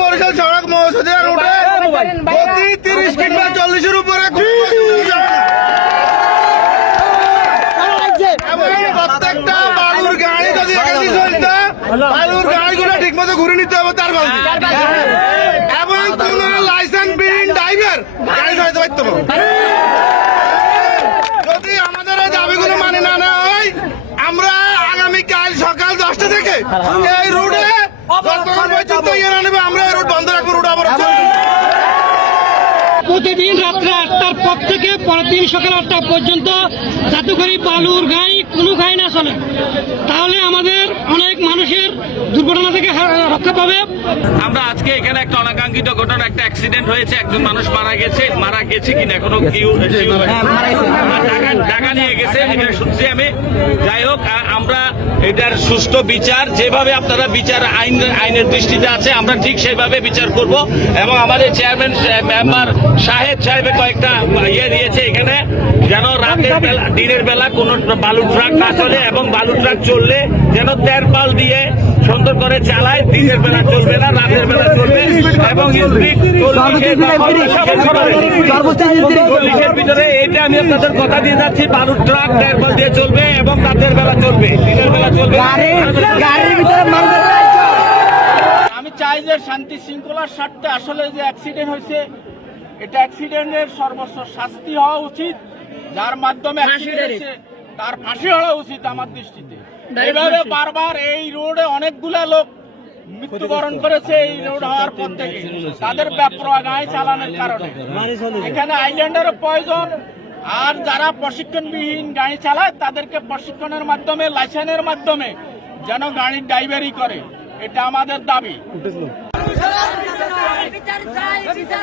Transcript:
বরিশাল সড়ক মহাসড়ক রোডে প্রতি 30 কিংবা 40-এর উপরে প্রত্যেকটা বালুর গাড়ি যদি বালুর গাড়িগুলো ঠিক মতো ঘুরে নিতে হবে তার এবং কোন লাইসেন্স বিহীন ড্রাইভার গাড়ি চালাতে পারতো না। যদি আমাদের এই দাবিগুলো মানে না নেওয়া হয় আমরা আগামীকাল সকাল 10টা থেকে এই রোডে যতক্ষণ পর্যন্ত ইয়ে না নেবে আমরা এই রোড বন্ধ রাখবো। রোড আবার প্রতিদিন রাত্রে 8টার পর থেকে পরের দিন সকাল 8টা পর্যন্ত যাতে করে বালুর গাড়ি কোনো গাড়ি না চলে, তাহলে আমাদের অনেক মানুষের দুর্ঘটনা থেকে রক্ষা পাবে। আমরা আজকে এখানে একটা অনাকাঙ্ক্ষিত ঘটনা, একটা অ্যাক্সিডেন্ট হয়েছে, একজন মানুষ মারা গেছে কিনা এখনো টাকা নিয়ে গেছে এটা শুনছি আমি। যাই হোক, আমরা এটার সুষ্ঠু বিচার যেভাবে আপনারা বিচার আইনের দৃষ্টিতে আছে আমরা ঠিক সেইভাবে বিচার করব। এবং আমাদের চেয়ারম্যান মেম্বার সাহেবের কয়েকটা ইয়ে দিয়েছে এখানে, যেন রাতের বেলা দিনের বেলা কোনো বালু ট্রাক না চলে এবং বালু ট্রাক চললে যেন তেরপাল দিয়ে সুন্দর করে চালায়। দিনের বেলা চলবে না, রাতের বেলা চলবে এবং ভিতরে এটা আমি আপনাদের কথা দিয়ে যাচ্ছি, বালু ট্রাক তেরপাল দিয়ে চলবে এবং রাতের বেলা চলবে, দিনের বেলা চলবে। আমি চাই যে শান্তি শৃঙ্খলার স্বার্থে আসলে যে অ্যাক্সিডেন্ট হয়েছে এটা অ্যাক্সিডেন্টের সর্বোচ্চ শাস্তি হওয়া উচিত। যার মাধ্যমে তার ফাঁসি হওয়া উচিত আমার দৃষ্টিতে। এইভাবে বারবার এই রোডে অনেকগুলা লোক মৃত্যুবরণ করেছে এই রোড হওয়ার পর থেকে, তাদের বেপরোয়া গাড়ি চালানোর কারণে। এখানে আইল্যান্ডেরও প্রয়োজন, আর যারা প্রশিক্ষণবিহীন গাড়ি চালায় তাদেরকে প্রশিক্ষণের মাধ্যমে লাইসেন্সের মাধ্যমে যেন গাড়ির ড্রাইভারি করে, এটা আমাদের দাবি। বিচার চাই